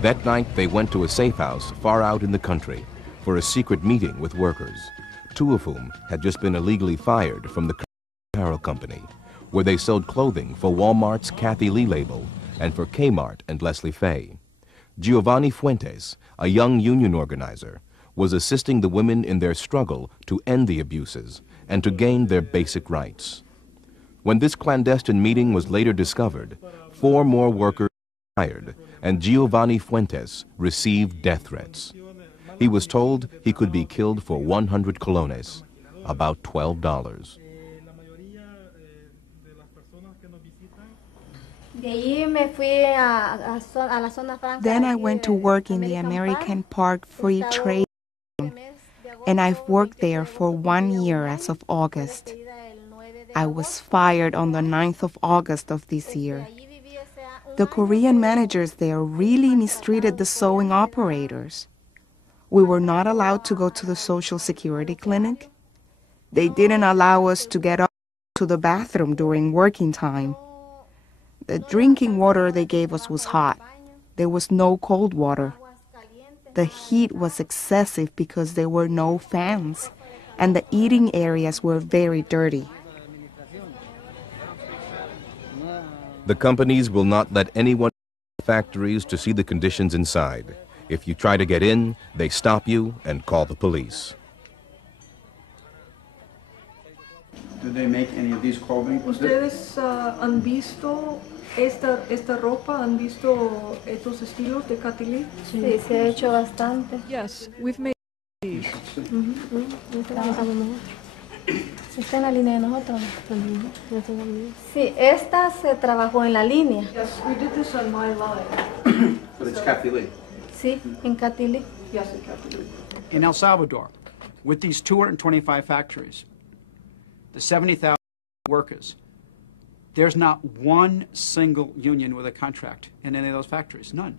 That night, they went to a safe house far out in the country for a secret meeting with workers, two of whom had just been illegally fired from the apparel company, where they sold clothing for Walmart's Kathy Lee label and for Kmart and Leslie Fay. Giovanni Fuentes, a young union organizer, was assisting the women in their struggle to end the abuses and to gain their basic rights. When this clandestine meeting was later discovered, 4 more workers were fired, and Giovanni Fuentes received death threats. He was told he could be killed for 100 colones, about $12. Then I went to work in the American Park Free Trade Zone, and I've worked there for 1 year as of August. I was fired on the 9th of August of this year. The Korean managers there really mistreated the sewing operators. We were not allowed to go to the Social Security clinic. They didn't allow us to get up to the bathroom during working time. The drinking water they gave us was hot. There was no cold water. The heat was excessive because there were no fans, and the eating areas were very dirty. The companies will not let anyone in factories to see the conditions inside. If you try to get in, they stop you and call the police. Do they make any of these clothing? ¿Ustedes han visto esta ropa? ¿Han visto estos estilos de Kathy Lee? Sí, se ha hecho bastante. Yes, we've made these. ¿Está en la línea de nosotros? Sí, esta se trabajó en la línea. Yes, we did this on my line. But it's Kathy Lee. Sí, en Kathy Lee. Yes, in Kathy Lee. In El Salvador, with these 225 factories, the 70,000 workers, there's not one single union with a contract in any of those factories, none.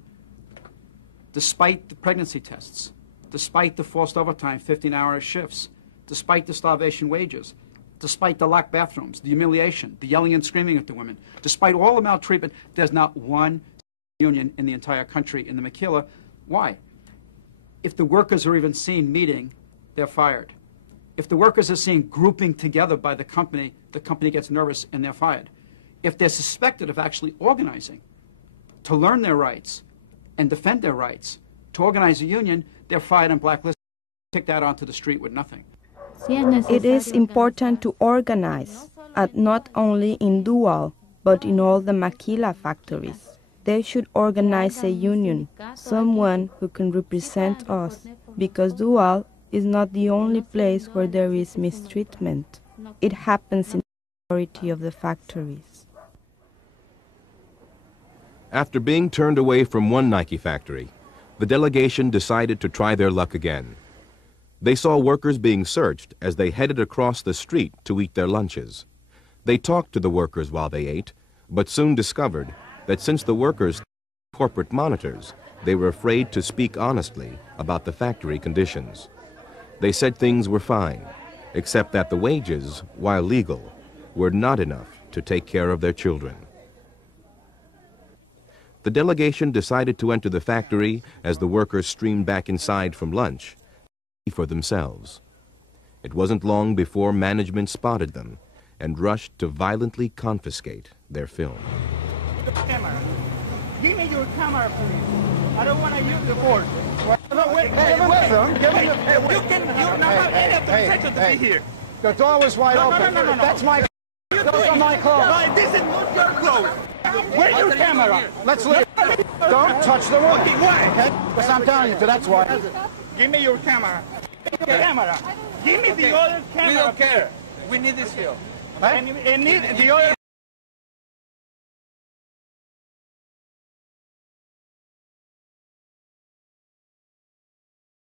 Despite the pregnancy tests, despite the forced overtime, 15-hour shifts, despite the starvation wages, despite the locked bathrooms, the humiliation, the yelling and screaming at the women, despite all the maltreatment, there's not one union in the entire country in the maquila. Why? If the workers are even seen meeting, they're fired. If the workers are seen grouping together by the company gets nervous and they're fired. If they're suspected of actually organizing to learn their rights and defend their rights, to organize a union, they're fired and blacklisted, kicked out onto the street with nothing. It is important to organize, and not only in Dual, but in all the maquila factories. They should organize a union, someone who can represent us, because Dual is not the only place where there is mistreatment. It happens in the majority of the factories. After being turned away from one Nike factory, the delegation decided to try their luck again. They saw workers being searched as they headed across the street to eat their lunches. They talked to the workers while they ate, but soon discovered that since the workers were corporate monitors, they were afraid to speak honestly about the factory conditions. They said things were fine, except that the wages, while legal, were not enough to take care of their children. The delegation decided to enter the factory as the workers streamed back inside from lunch for themselves. It wasn't long before management spotted them and rushed to violently confiscate their film. Camera. Give me your camera, please. I don't want to use the board. No, wait, you cannot have any authorization to be here. The door was wide open. No. That's my. Those are my clothes. No, this is not your clothes. Where's your camera? Let's leave. Don't touch the wall. Okay, why? Okay? Because I'm telling you to, that's why. Give me your camera. Camera. Give me the other camera. We don't care. We need this film. And need the other